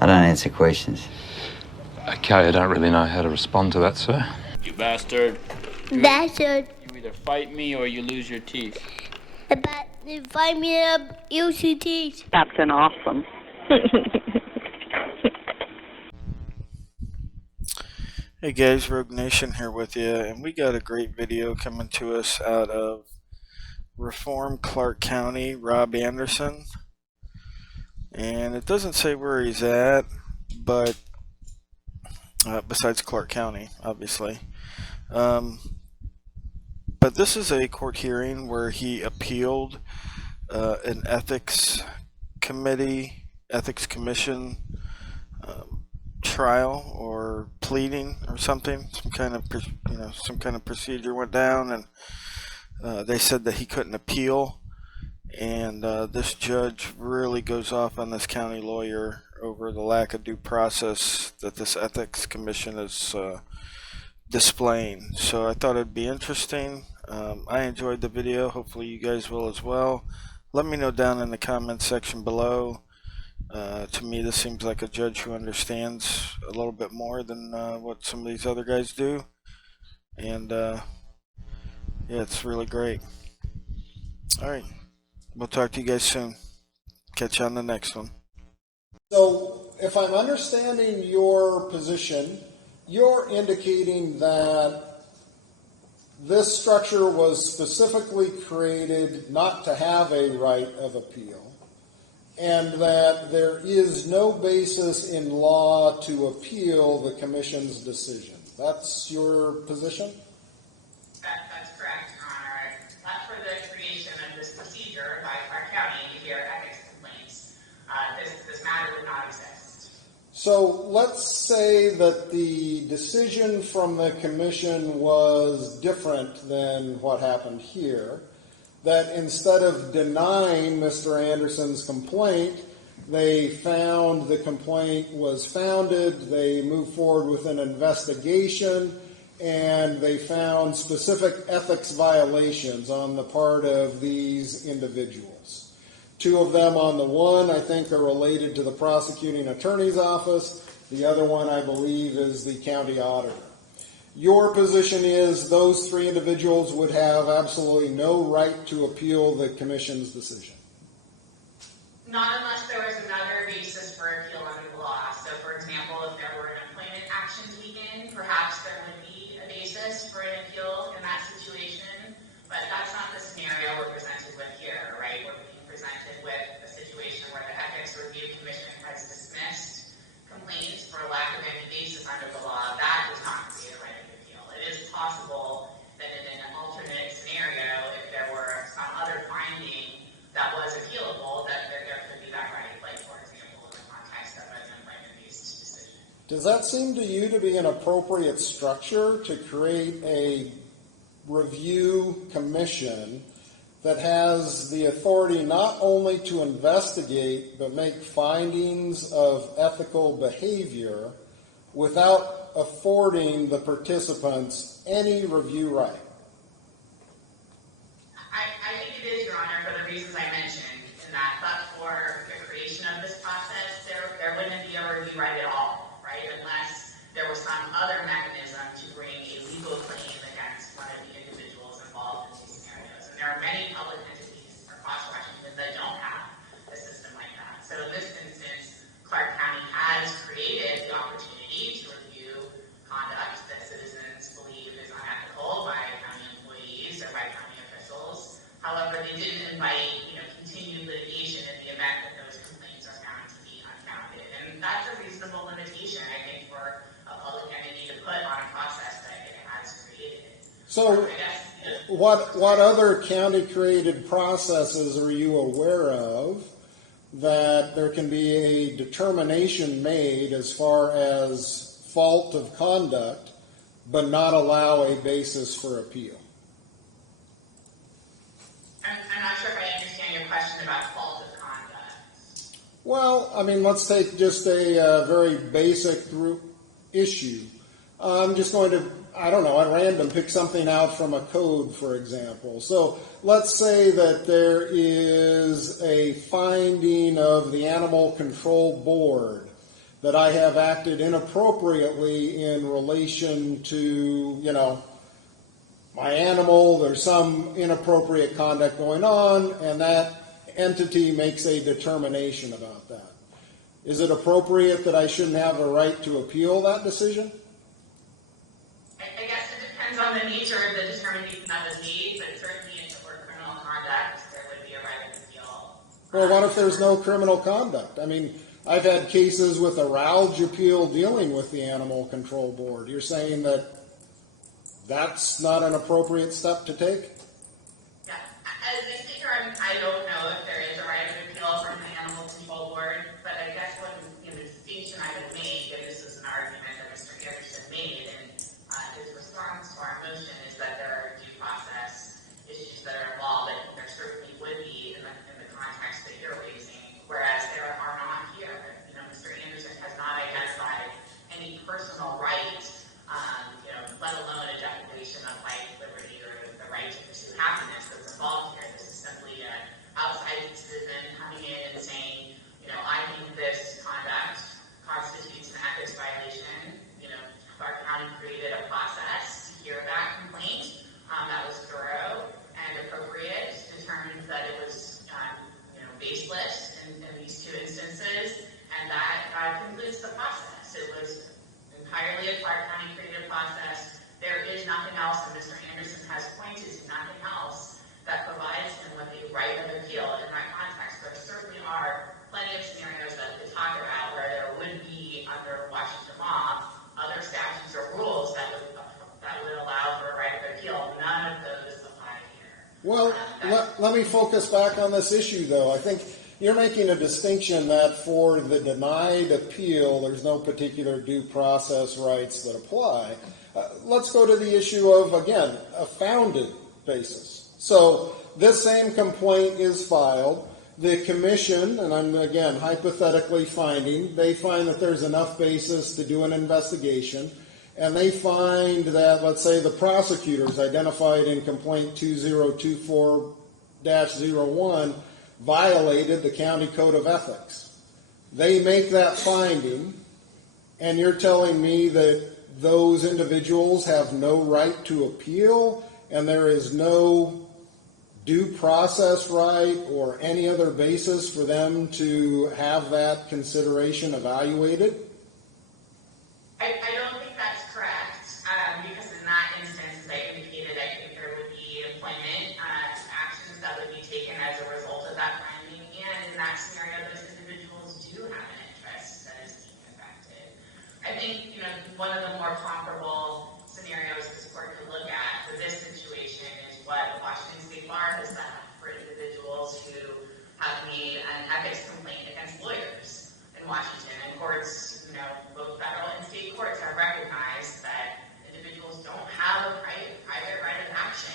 I don't answer questions. Okay, I don't really know how to respond to that, sir. You bastard. Bastard. You either fight me or you lose your teeth. You find me up UCTs. Captain Awesome. Hey guys, Rogue Nation here with you, and we got a great video coming to us out of Reform Clark County, Rob Anderson. And it doesn't say where he's at, but besides Clark County, obviously. But this is a court hearing where he appealed an ethics commission trial or pleading or something. Some kind of procedure went down, and they said that he couldn't appeal. And this judge really goes off on this county lawyer over the lack of due process that this ethics commission is displaying. So I thought it'd be interesting. I enjoyed the video. Hopefully you guys will as well. Let me know down in the comments section below. To me, this seems like a judge who understands a little bit more than what some of these other guys do. And yeah, it's really great. Alright, we'll talk to you guys soon. Catch you on the next one. So, if I'm understanding your position, you're indicating that this structure was specifically created not to have a right of appeal, and that there is no basis in law to appeal the commission's decision. That's your position? That's correct, Your Honor. That's for the creation of this procedure by Clark County to hear ethics complaints. This matter would not exist. So let's say that the decision from the commission was different than what happened here, that instead of denying Mr. Anderson's complaint, they found the complaint was founded, they moved forward with an investigation, and they found specific ethics violations on the part of these individuals. Two of them on the one, I think, are related to the prosecuting attorney's office. The other one, I believe, is the county auditor. Your position is those three individuals would have absolutely no right to appeal the commission's decision. Not unless there was another basis for appeal under the law. So, for example, if there were an employment action taken, perhaps there would be a basis for an appeal in that situation. But that's not the scenario we're presented with here, right? We're being presented with a situation where the Ethics Review Commission has dismissed complaints for lack of any basis under the law. That does not create a right of appeal. It is possible that in an alternate scenario, if there were some other finding that was appealable, that there could be that right, like, for example, in the context of an employment-based decision. Does that seem to you to be an appropriate structure to create a review commission that has the authority not only to investigate but make findings of ethical behavior without affording the participants any review right? I think it is, Your Honor, for the reasons I mentioned, in that but for the creation of this process, there wouldn't be a review right at all, right, unless there was some other mechanism to bring a legal claim against one of the individuals involved in these scenarios. And there are many public entities across Washington that don't have a system like that. So in this instance, Clark County has created the opportunity to review conduct that citizens believe is unethical by county employees or by county officials. However, they didn't invite, continued litigation in the event that those complaints are found to be unfounded. And that's a reasonable limitation, I think, for a public entity to put on a process that it has created. So what other county-created processes are you aware of that there can be a determination made as far as fault of conduct but not allow a basis for appeal? I'm not sure if I understand your question about fault of conduct. Well, I mean, let's take just a very basic group issue. I'm just going to, I don't know, at random pick something out from a code, for example. So let's say that there is a finding of the Animal Control Board that I have acted inappropriately in relation to, my animal, there's some inappropriate conduct going on, and that entity makes a determination about that. Is it appropriate that I shouldn't have a right to appeal that decision? I guess it depends on the nature of the determination that was made, but certainly if it were criminal conduct, there would be a right of appeal. Well, what if there's no criminal conduct? I mean, I've had cases with a RALJ appeal dealing with the Animal Control Board. You're saying that that's not an appropriate step to take? Yeah, as a speaker, I don't know if there is a right of appeal from the Animal Control Board, but I guess what the distinction I would make, and this is an argument that Mr. Anderson made in his response to our motion, is that there are due process issues that are involved, and there certainly would be in the context that you're raising, whereas there are not here. Mr. Anderson has not identified any personal right, let alone a deprivation of life, liberty, or the right to pursue happiness that's involved here. This is simply an outside citizen coming in and saying, I think this conduct constitutes an ethics violation. Clark County created a process to hear that complaint that was thorough and appropriate, determined that it was baseless in these two instances, and that concludes the process. It was entirely a Clark County created process. There is nothing else, and Mr. Anderson has pointed to nothing else that provides him with a right of appeal in that context. There certainly are plenty of scenarios that we talk about where there would be, under Washington law, other statutes or rules that would allow for a right of appeal. None of those apply here. Well, let me focus back on this issue, though. I think you're making a distinction that for the denied appeal, there's no particular due process rights that apply. Let's go to the issue of, again, a founded basis. So this same complaint is filed. The commission, and I'm again hypothetically they find that there's enough basis to do an investigation, and they find that, let's say, the prosecutors identified in complaint 2024-01 violated the county code of ethics. They make that finding, and you're telling me that those individuals have no right to appeal, and there is no due process right or any other basis for them to have that consideration evaluated? I don't think that's correct, because in that instance, as I indicated, I think there would be employment actions that would be taken as a result of that finding, and in that scenario, those individuals do have an interest that is being affected. I think, one of the more comparable scenarios this court could look at for this situation is what the Washington State Bar has done for individuals who have made an ethics complaint against lawyers in Washington. And courts, both federal and state courts have recognized that individuals don't have a private right of action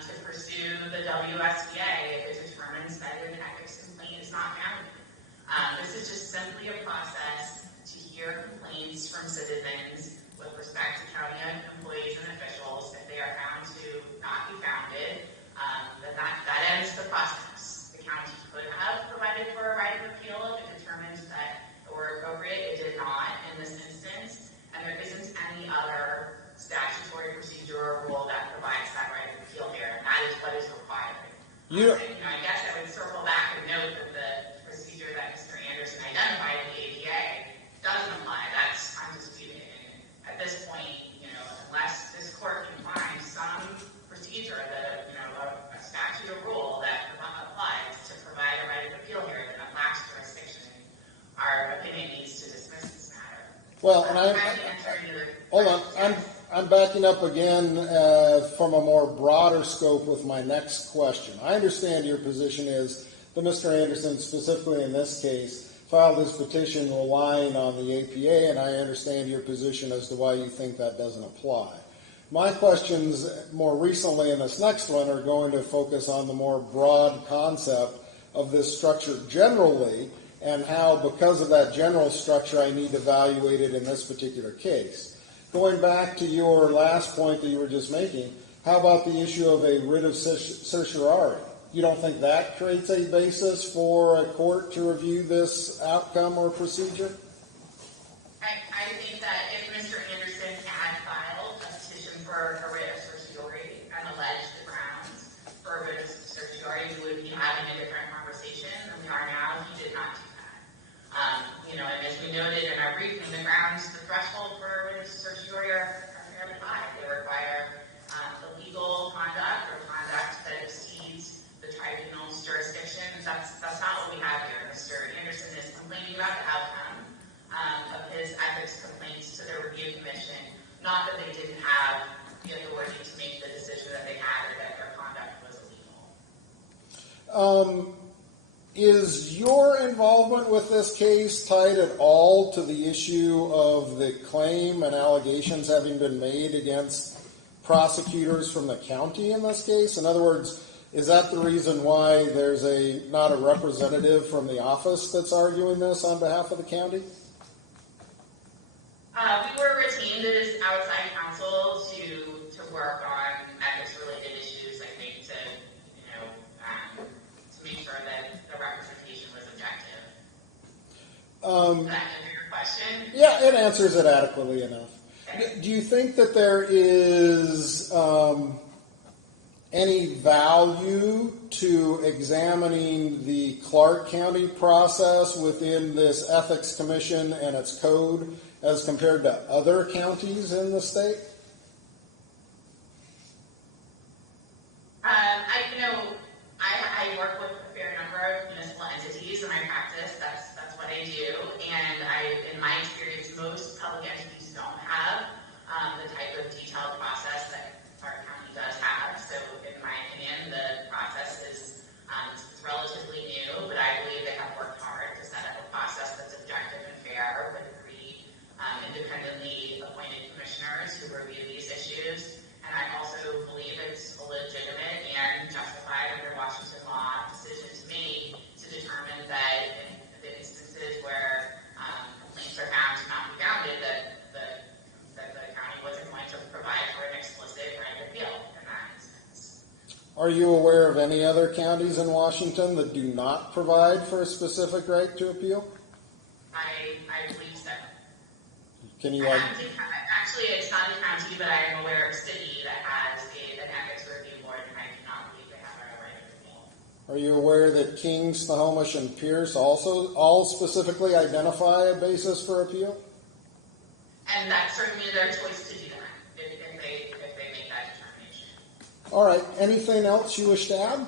to pursue the WSBA if it determines that an ethics complaint is not founded. This is just simply a process to hear complaints from citizens with respect to county employees and officials. If they are found to not be founded, then that ends the process. The county could have provided for a right of appeal if it determined that it were appropriate. It did not in this instance, and there isn't any other statutory procedure or rule that provides that right of appeal here, and that is what is required. I guess I would circle back and note that the procedure that Mr. Anderson identified in the APA doesn't apply. That's undisputed. And at this point, unless this court can find some procedure that, a statute or rule that applies to provide a right of appeal here, then that lacks jurisdiction. Our opinion needs to dismiss this matter. Well, and hold on. I'm backing up again from a more broader scope with my next question. I understand your position is that Mr. Anderson, specifically in this case, filed his petition relying on the APA, and I understand your position as to why you think that doesn't apply. My questions more recently in this next one are going to focus on the more broad concept of this structure generally, and how, because of that general structure, I need to evaluate it in this particular case. Going back to your last point that you were just making, how about the issue of a writ of certiorari? You don't think that creates a basis for a court to review this outcome or procedure? I think that if Mr. Anderson had filed a petition for a writ of certiorari and alleged the grounds for a writ of certiorari, we would be having a different conversation than we are now. He did not do that. And as we noted in our briefing, the grounds, the threshold for a writ of certiorari are fairly high. They require illegal conduct or conduct that exceeds the tribunal's jurisdiction. That's not what we have here. Mr. Anderson is complaining about the outcome of his ethics complaints to the review commission, not that they didn't have the authority to make the decision that they had or that their conduct was illegal. Is your involvement with this case tied at all to the issue of the claim and allegations having been made against prosecutors from the county in this case? In other words, is that the reason why there's not a representative from the office that's arguing this on behalf of the county? We were retained as outside counsel to work on ethics-related issues, I think, to make sure that the representation was objective. Does that answer your question? Yeah, it answers it adequately enough. Okay. Do you think that there is any value to examining the Clark County process within this ethics commission and its code as compared to other counties in the state? I work with a fair number of municipal entities in my practice. That's what I do. And in my experience, most public entities don't have the type of detailed process that our county does have. So in my opinion, the process is relatively new, but I believe they have worked hard to set up a process that's objective and fair with three independently appointed commissioners who review these issues. And I also believe it's a legitimate and justified under Washington law decision to make to determine that in the instances where complaints are found to not be founded, that the county wasn't going to provide for an explicit right of appeal in that instance. Are you aware of any other counties in Washington that do not provide for a specific right to appeal? I believe so. Can you Actually, it's not a county, but I am aware of a city that has an ethics review board, and I do not believe they have a right of appeal. Are you aware that King, Snohomish, and Pierce also all specifically identify a basis for appeal? And that's certainly their choice to do that, if they make that determination. All right. Anything else you wish to add?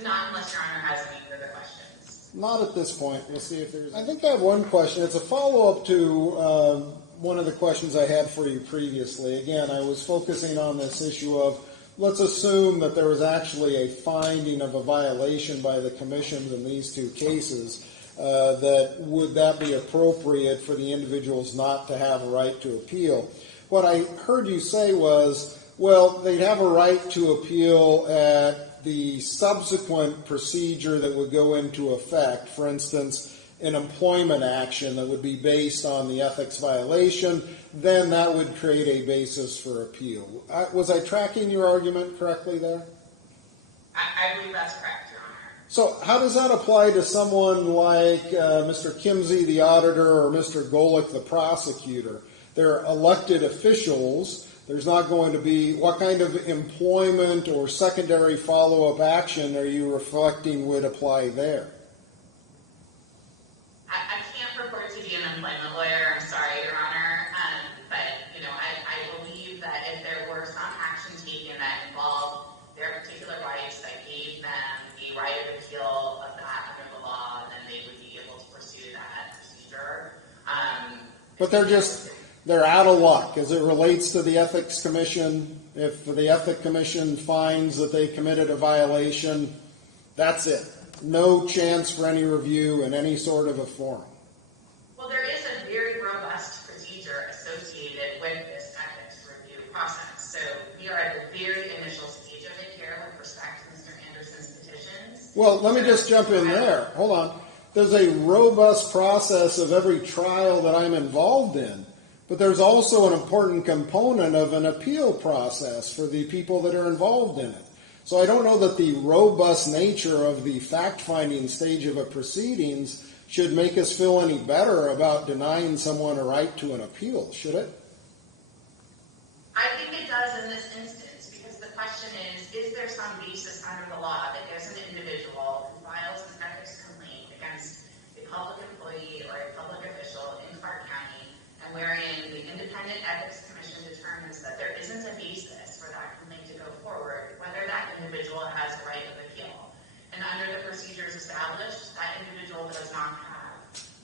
Not unless Your Honor has any further questions. Not at this point. We'll see if there's... I think I have one question. It's a follow-up to one of the questions I had for you previously. Again, I was focusing on this issue of, let's assume that there was actually a finding of a violation by the commissions in these two cases. Would that be appropriate for the individuals not to have a right to appeal? What I heard you say was, well, they'd have a right to appeal at the subsequent procedure that would go into effect. For instance, an employment action that would be based on the ethics violation, then that would create a basis for appeal. Was I tracking your argument correctly there? I believe that's correct, Your Honor. So how does that apply to someone like Mr. Kimsey, the auditor, or Mr. Golick, the prosecutor? They're elected officials. There's not going to be, what kind of employment or secondary follow-up action are you reflecting would apply there? I can't purport to be an employment lawyer, I'm sorry, Your Honor, but I believe that if there were some action taken that involved their particular rights that gave them a right of appeal of that under the law, then they would be able to pursue that procedure. But they're out of luck as it relates to the Ethics Commission. If the Ethics Commission finds that they committed a violation, that's it. No chance for any review in any sort of a forum. Well, there is a very robust procedure associated with this ethics review process. So we are at the very initial stage of it here with respect to Mr. Anderson's petitions. Well, let me just jump in there. Hold on. There's a robust process of every trial that I'm involved in, but there's also an important component of an appeal process for the people that are involved in it. So I don't know that the robust nature of the fact-finding stage of a proceedings should make us feel any better about denying someone a right to an appeal, should it? I think it does in this instance, because the question is there some basis under the law that gives an individual who files an ethics complaint against a public employee or a public official in Clark County, and wherein the Independent Ethics Commission determines that there isn't a basis for that complaint to go forward, whether that individual has a right of appeal. And under the procedures established, that individual does not have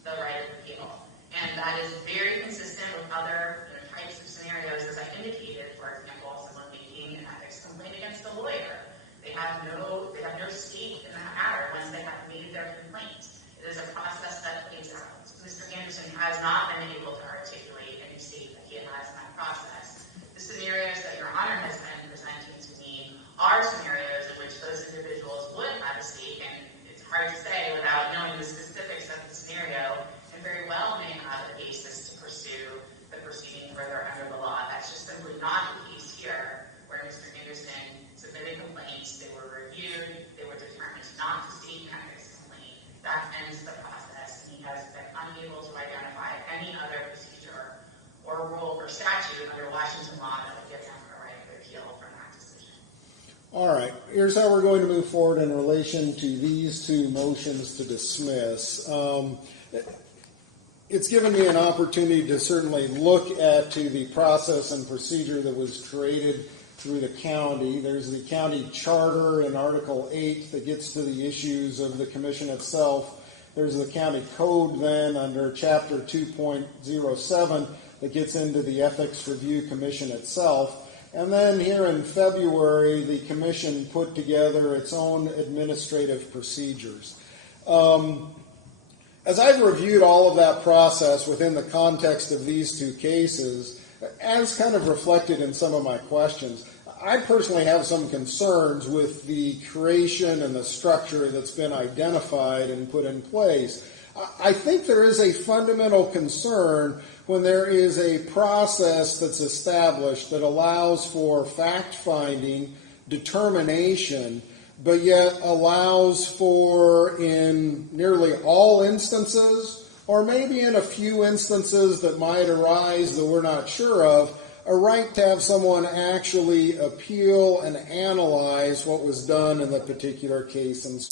the right of appeal. And that is very consistent with other types of scenarios, as I indicated. For example, someone making an ethics complaint against a lawyer. They have no stake in that matter once they have made their complaint. It is a process that plays out. Mr. Anderson has not been able to articulate any stake that he has in that process. The scenarios that Your Honor has been presenting to me are scenarios in which those individuals would have a stake, and it's hard to say without knowing the specifics of the scenario, and very well may have a basis to pursue the proceeding further under the law. That's just simply not the case here, where Mr. Anderson submitted complaints, they were reviewed, they were determined not to state an ethics complaint. That ends the process, and he has been unable to identify any other procedure or rule or statute under Washington law that would give him a right of appeal from that decision. All right, here's how we're going to move forward in relation to these two motions to dismiss. It's given me an opportunity to certainly look at the process and procedure that was created through the county. There's the county charter in Article 8 that gets to the issues of the commission itself. There's the county code then under Chapter 2.07 that gets into the Ethics Review Commission itself. And then here in February, the commission put together its own administrative procedures. As I've reviewed all of that process within the context of these two cases, as kind of reflected in some of my questions, I personally have some concerns with the creation and the structure that's been identified and put in place. I think there is a fundamental concern when there is a process that's established that allows for fact-finding, determination, but yet allows for, in nearly all instances, or maybe in a few instances that might arise that we're not sure of, a right to have someone actually appeal and analyze what was done in the particular case and